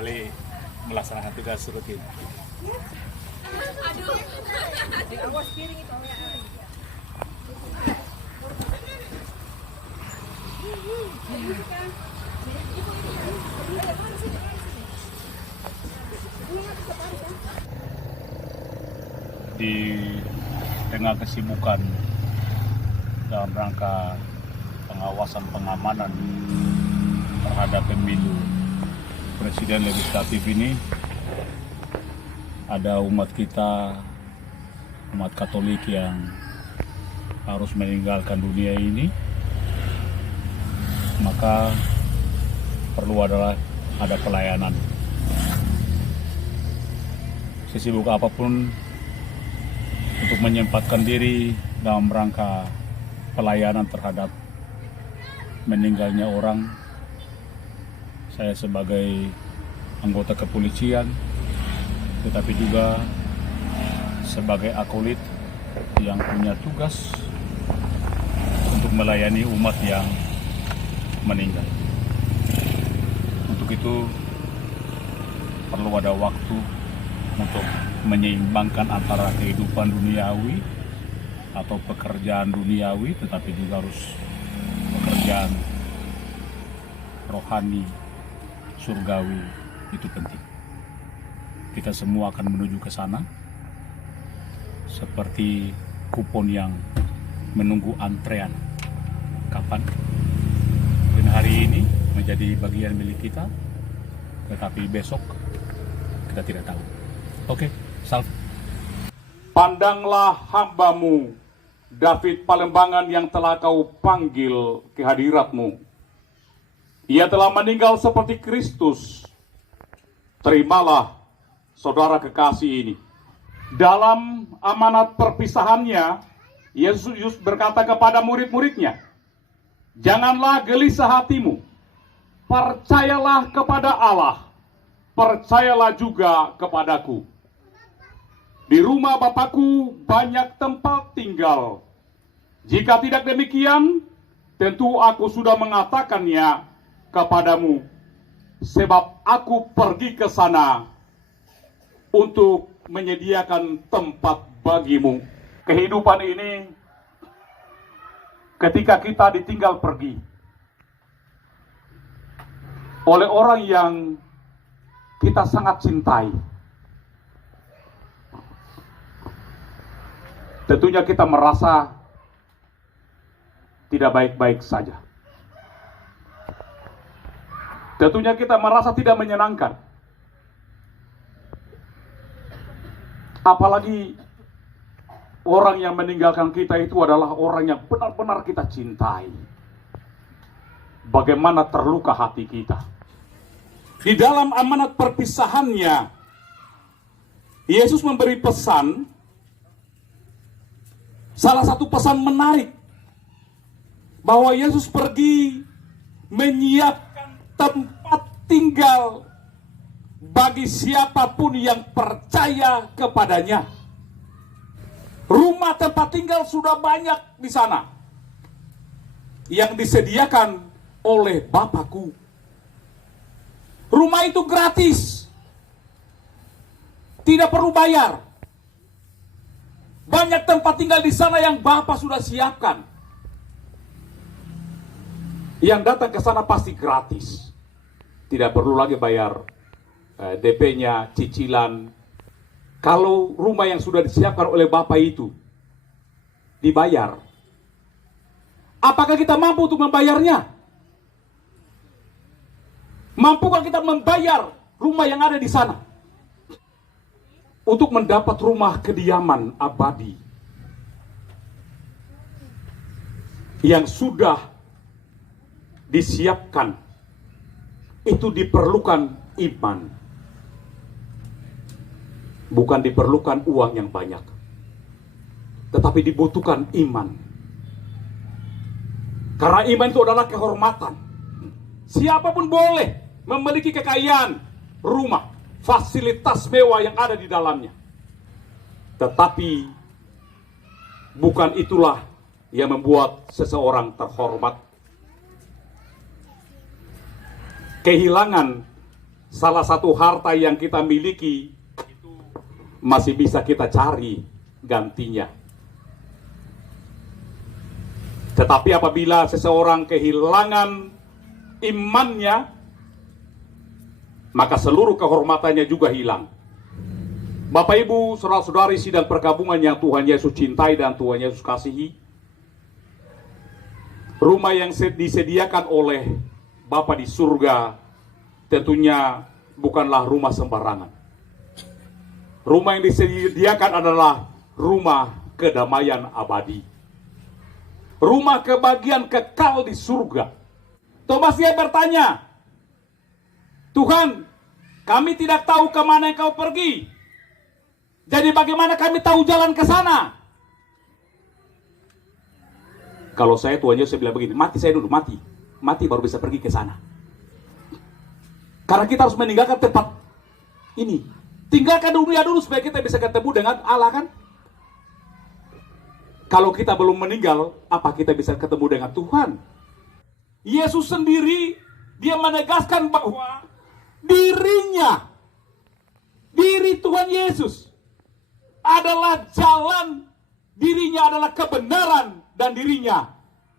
kembali melaksanakan tugas rutin. Di tengah kesibukan dalam rangka pengawasan pengamanan terhadap pemilu presiden legislatif ini, ada umat kita, umat Katolik yang harus meninggalkan dunia ini, maka perlu ada pelayanan. Sesibuk apapun untuk menyempatkan diri dalam rangka pelayanan terhadap meninggalnya orang, saya sebagai anggota kepolisian, tetapi juga sebagai akolit yang punya tugas untuk melayani umat yang meninggal. Untuk itu perlu ada waktu untuk menyeimbangkan antara kehidupan duniawi atau pekerjaan duniawi, tetapi juga harus pekerjaan rohani, surgawi, itu penting. Kita semua akan menuju ke sana seperti kupon yang menunggu antrean. Kapan? Dan hari ini menjadi bagian milik kita, tetapi besok kita tidak tahu. Oke, salve. Pandanglah hambamu David Palembangan yang telah kau panggil ke hadiratmu. Ia telah meninggal seperti Kristus. Terimalah saudara kekasih ini. Dalam amanat perpisahannya, Yesus berkata kepada murid-muridnya, "Janganlah gelisah hatimu, percayalah kepada Allah, percayalah juga kepadaku. Di rumah Bapakku banyak tempat tinggal. Jika tidak demikian, tentu aku sudah mengatakannya kepadamu, sebab aku pergi ke sana untuk menyediakan tempat bagimu." Kehidupan ini, ketika kita ditinggal pergi oleh orang yang kita sangat cintai, tentunya kita merasa tidak baik-baik saja. Tentunya kita merasa tidak menyenangkan. Apalagi orang yang meninggalkan kita itu adalah orang yang benar-benar kita cintai. Bagaimana terluka hati kita. Di dalam amanat perpisahannya, Yesus memberi pesan, salah satu pesan menarik, bahwa Yesus pergi menyiapkan tempat tinggal bagi siapapun yang percaya kepadanya. Rumah tempat tinggal sudah banyak di sana yang disediakan oleh Bapakku. Rumah itu gratis, tidak perlu bayar. Banyak tempat tinggal di sana yang Bapa sudah siapkan. Yang datang ke sana pasti gratis. Tidak perlu lagi bayar DP-nya, cicilan. Kalau rumah yang sudah disiapkan oleh Bapa itu dibayar, apakah kita mampu untuk membayarnya? Mampukah kita membayar rumah yang ada di sana? Untuk mendapat rumah kediaman abadi yang sudah disiapkan, itu diperlukan iman. Bukan diperlukan uang yang banyak, tetapi dibutuhkan iman. Karena iman itu adalah kehormatan. Siapapun boleh memiliki kekayaan, rumah, fasilitas mewah yang ada di dalamnya. Tetapi bukan itulah yang membuat seseorang terhormat. Kehilangan salah satu harta yang kita miliki itu masih bisa kita cari gantinya. Tetapi apabila seseorang kehilangan imannya, maka seluruh kehormatannya juga hilang. Bapak Ibu, saudara-saudari sidang perkabungan yang Tuhan Yesus cintai dan Tuhan Yesus kasihi, rumah yang disediakan oleh Bapa di surga tentunya bukanlah rumah sembarangan. Rumah yang disediakan adalah rumah kedamaian abadi, rumah kebahagiaan kekal di surga. Thomas dia bertanya, Tuhan, kami tidak tahu kemana Engkau pergi. Jadi bagaimana kami tahu jalan ke sana? Kalau saya, Tuhan Yesus bilang begini, mati saya dulu, mati baru bisa pergi ke sana. Karena kita harus meninggalkan tempat ini, tinggalkan dunia dulu supaya kita bisa ketemu dengan Allah kan? Kalau kita belum meninggal, apa kita bisa ketemu dengan Tuhan? Yesus sendiri, dia menegaskan bahwa diri Tuhan Yesus adalah jalan, dirinya adalah kebenaran, dan dirinya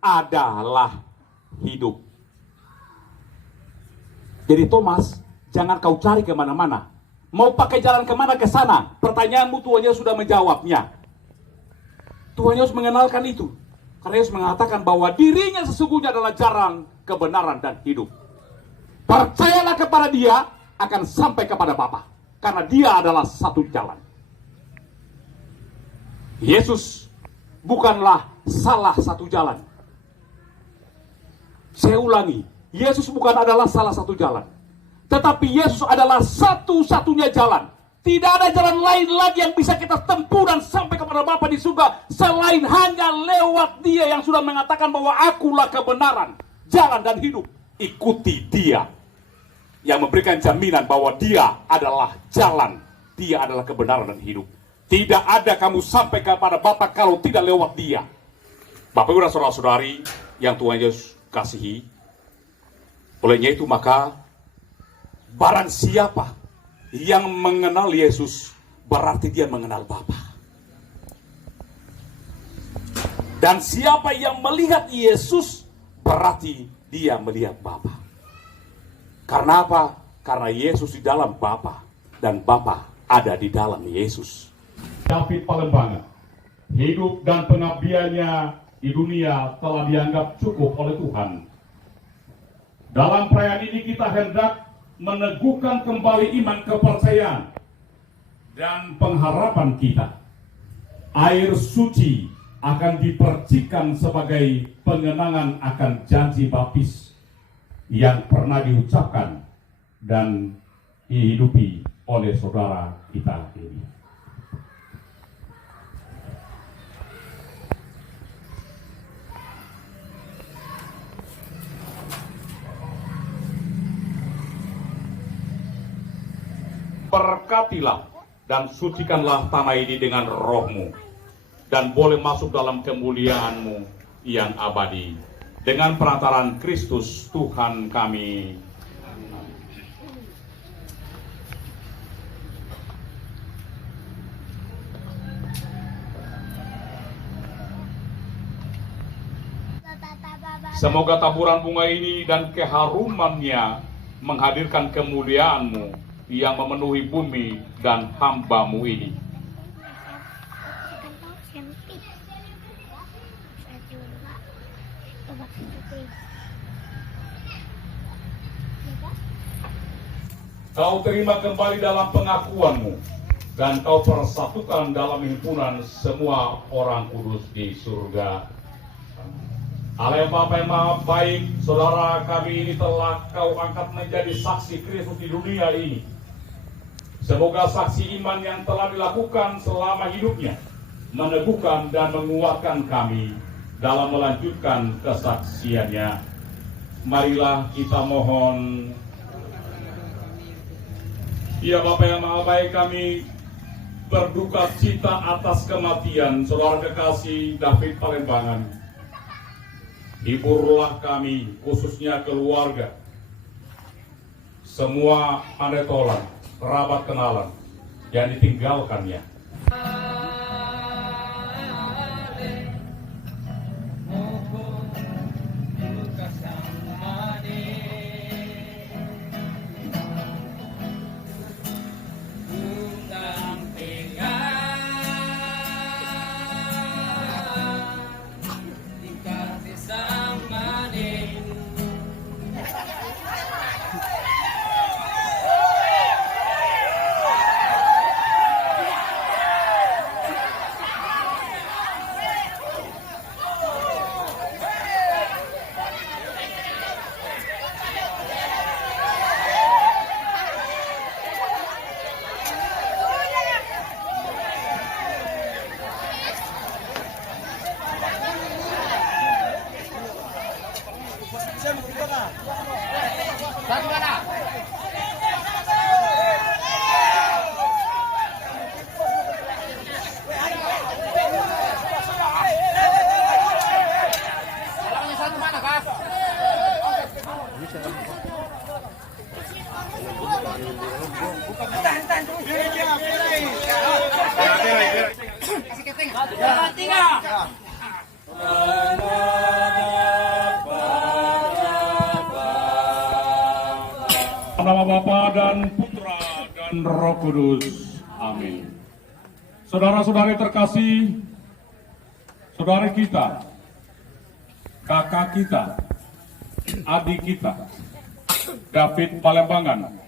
adalah hidup. Jadi Thomas, jangan kau cari kemana-mana. Mau pakai jalan kemana ke sana? Pertanyaanmu Tuhan Yesus sudah menjawabnya. Tuhan Yesus mengenalkan itu. Karena Yesus mengatakan bahwa dirinya sesungguhnya adalah jalan, kebenaran, dan hidup. Percayalah kepada dia, akan sampai kepada Bapa. Karena dia adalah satu jalan. Yesus bukanlah salah satu jalan. Saya ulangi, Yesus bukan adalah salah satu jalan. Tetapi Yesus adalah satu-satunya jalan. Tidak ada jalan lain lagi yang bisa kita tempuh dan sampai kepada Bapa di surga selain hanya lewat Dia yang sudah mengatakan bahwa akulah kebenaran, jalan dan hidup. Ikuti Dia yang memberikan jaminan bahwa Dia adalah jalan, Dia adalah kebenaran dan hidup. Tidak ada kamu sampai kepada Bapa kalau tidak lewat Dia. Bapak Ibu dan saudara-saudari yang Tuhan Yesus kasihi, olehnya itu maka barang siapa yang mengenal Yesus berarti dia mengenal Bapa. Dan siapa yang melihat Yesus berarti dia melihat Bapa. Karena apa? Karena Yesus di dalam Bapa dan Bapa ada di dalam Yesus. David Palembangan, hidup dan pengabdiannya di dunia telah dianggap cukup oleh Tuhan. Dalam perayaan ini kita hendak meneguhkan kembali iman kepercayaan dan pengharapan kita. Air suci akan dipercikan sebagai pengenangan akan janji baptis yang pernah diucapkan dan dihidupi oleh saudara kita ini. Berkatilah dan sucikanlah tanah ini dengan rohmu, dan boleh masuk dalam kemuliaanmu yang abadi. Dengan perantaraan Kristus Tuhan kami. Semoga taburan bunga ini dan keharumannya menghadirkan kemuliaanmu yang memenuhi bumi dan hamba-Mu ini. Kau terima kembali dalam pengakuan-Mu, dan Kau persatukan dalam himpunan semua orang kudus di surga. Allah yang Bapa yang Maha Baik, saudara kami ini telah Kau angkat menjadi saksi Kristus di dunia ini. Semoga saksi iman yang telah dilakukan selama hidupnya meneguhkan dan menguatkan kami dalam melanjutkan kesaksiannya. Marilah kita mohon. Ya Bapa yang Maha Baik, kami berduka cita atas kematian saudara kekasih David Palembangan. Hiburlah kami, khususnya keluarga, semua pandetolan, kerabat kenalan yang ditinggalkannya. Nama Bapa dan Putra dan Roh Kudus. Amin. Saudara-saudari terkasih, saudari kita, kakak kita, adik kita, David Palembangan,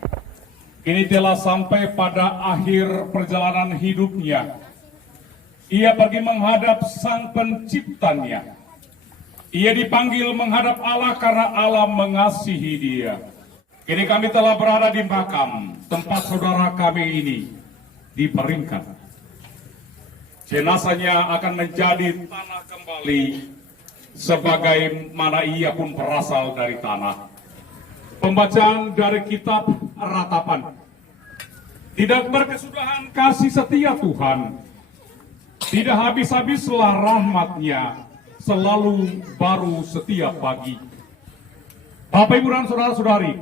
kini telah sampai pada akhir perjalanan hidupnya. Ia pergi menghadap Sang Penciptanya. Ia dipanggil menghadap Allah karena Allah mengasihi dia. Kini kami telah berada di makam tempat saudara kami ini diperingkan. Jenazahnya akan menjadi tanah kembali sebagaimana ia pun berasal dari tanah. Pembacaan dari kitab Ratapan. Tidak berkesudahan kasih setia Tuhan, tidak habis-habislah rahmat-Nya, selalu baru setiap pagi. Bapak, Ibu, dan saudara-saudari,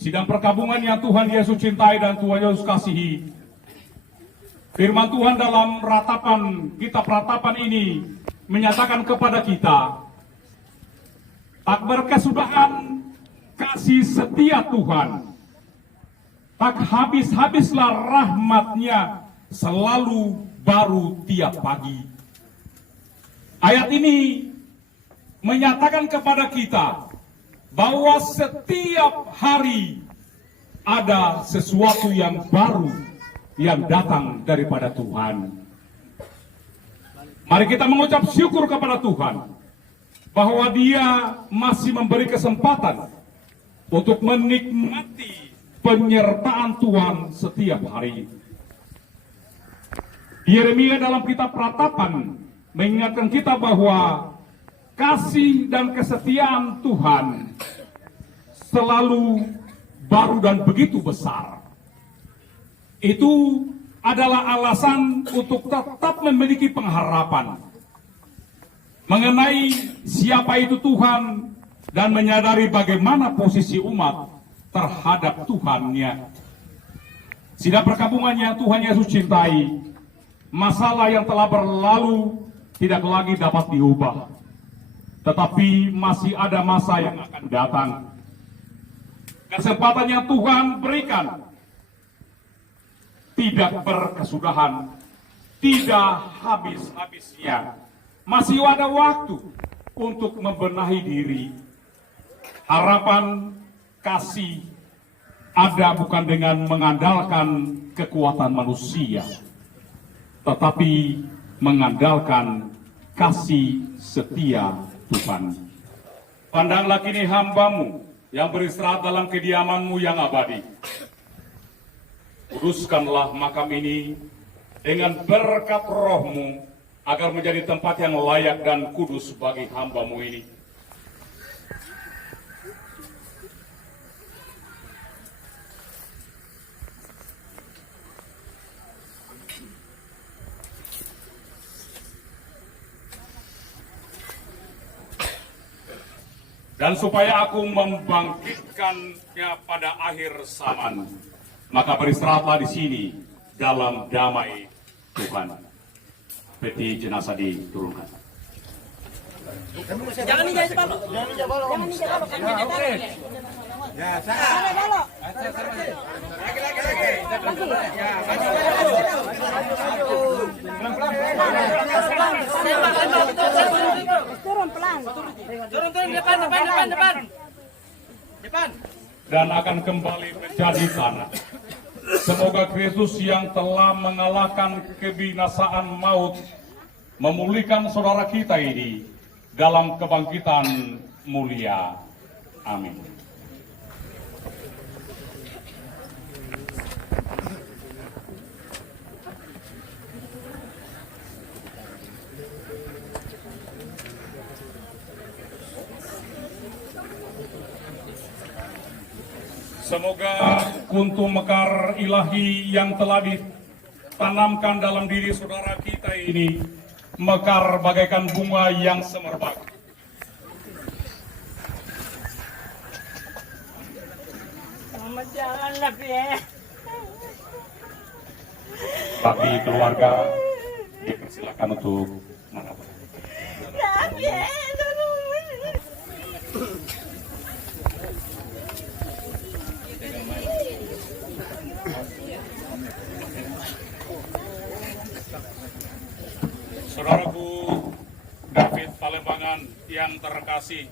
sidang perkabungan yang Tuhan Yesus cintai dan Tuhan Yesus kasihi, firman Tuhan dalam ratapan, kitab Ratapan ini menyatakan kepada kita, tak berkesudahan kasih setia Tuhan, tak habis-habislah rahmat-Nya, selalu baru tiap pagi. Ayat ini menyatakan kepada kita bahwa setiap hari ada sesuatu yang baru yang datang daripada Tuhan. Mari kita mengucap syukur kepada Tuhan bahwa Dia masih memberi kesempatan untuk menikmati penyertaan Tuhan setiap hari. Yeremia dalam kitab Ratapan mengingatkan kita bahwa kasih dan kesetiaan Tuhan selalu baru dan begitu besar. Itu adalah alasan untuk tetap memiliki pengharapan mengenai siapa itu Tuhan dan menyadari bagaimana posisi umat terhadap Tuhannya. Sidang perkabungan yang Tuhan Yesus cintai, masalah yang telah berlalu tidak lagi dapat diubah, tetapi masih ada masa yang akan datang. Kesempatan yang Tuhan berikan tidak berkesudahan, tidak habis-habisnya. Masih ada waktu untuk membenahi diri. Harapan kasih ada bukan dengan mengandalkan kekuatan manusia, tetapi mengandalkan kasih setia Tuhan. Pandanglah kini hamba-Mu yang beristirahat dalam kediaman-Mu yang abadi. Kuduskanlah makam ini dengan berkat Roh-Mu agar menjadi tempat yang layak dan kudus bagi hamba-Mu ini. dan supaya aku membangkitkannya pada akhir zaman. Maka beristirahatlah di sini dalam damai Tuhan. Peti jenazah diturunkan. Jangan ninja balok. Jangan ninja balok. Oke. Ya, sana balok. Lagi. Ya, turun pelan. Turun depan. Dan akan kembali menjadi tanah. Semoga Kristus yang telah mengalahkan kebinasaan maut memulihkan saudara kita ini dalam kebangkitan mulia. Amin. Semoga kuntu mekar ilahi yang telah ditanamkan dalam diri saudara kita ini mekar bagaikan bunga yang semerbak. Mama janganlah, Pie. Bagi keluarga dipersilakan untuk menabur. Ya, Pie. Saudaraku David Palembangan yang terkasih,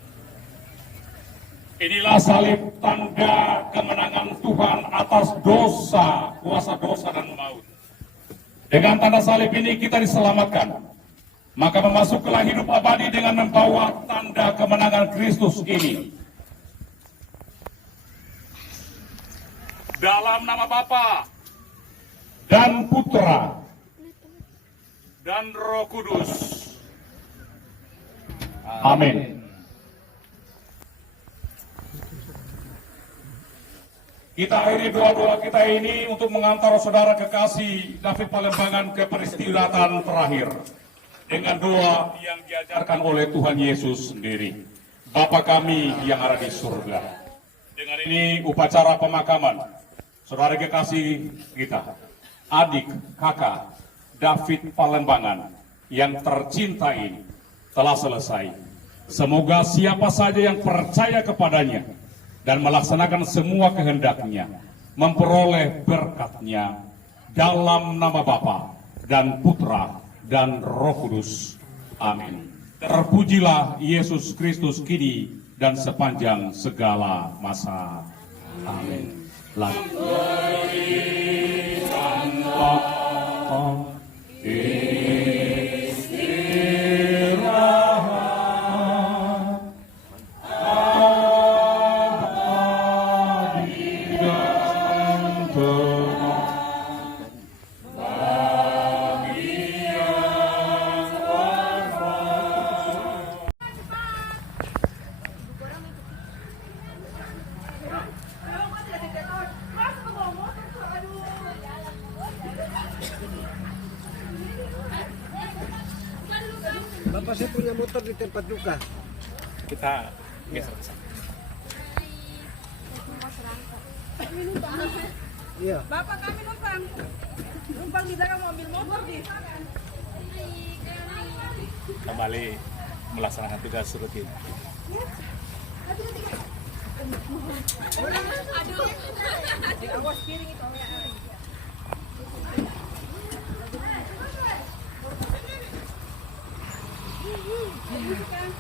inilah salib tanda kemenangan Tuhan atas dosa, kuasa dosa dan maut. Dengan tanda salib ini kita diselamatkan, maka memasuklah hidup abadi dengan membawa tanda kemenangan Kristus ini. Dalam nama Bapa dan Putra dan Roh Kudus. Amin. Kita akhiri doa-doa kita ini untuk mengantar saudara kekasih David Palembangan ke peristirahatan terakhir dengan doa yang diajarkan oleh Tuhan Yesus sendiri. Bapa kami yang ada di surga. Dengan ini upacara pemakaman saudara kekasih kita, adik, kakak David Palembangan yang tercinta ini telah selesai. Semoga siapa saja yang percaya kepadanya dan melaksanakan semua kehendaknya memperoleh berkat-Nya dalam nama Bapa dan Putra dan Roh Kudus. Amin. Terpujilah Yesus Kristus kini dan sepanjang segala masa. Amin. Bapak saya punya motor di tempat duka. Kita geser ke sana. Iya. Bapak kami numpang di dalam mobil motor di. Kembali melaksanakan tugas rutin. Awas piring itu ya. Kan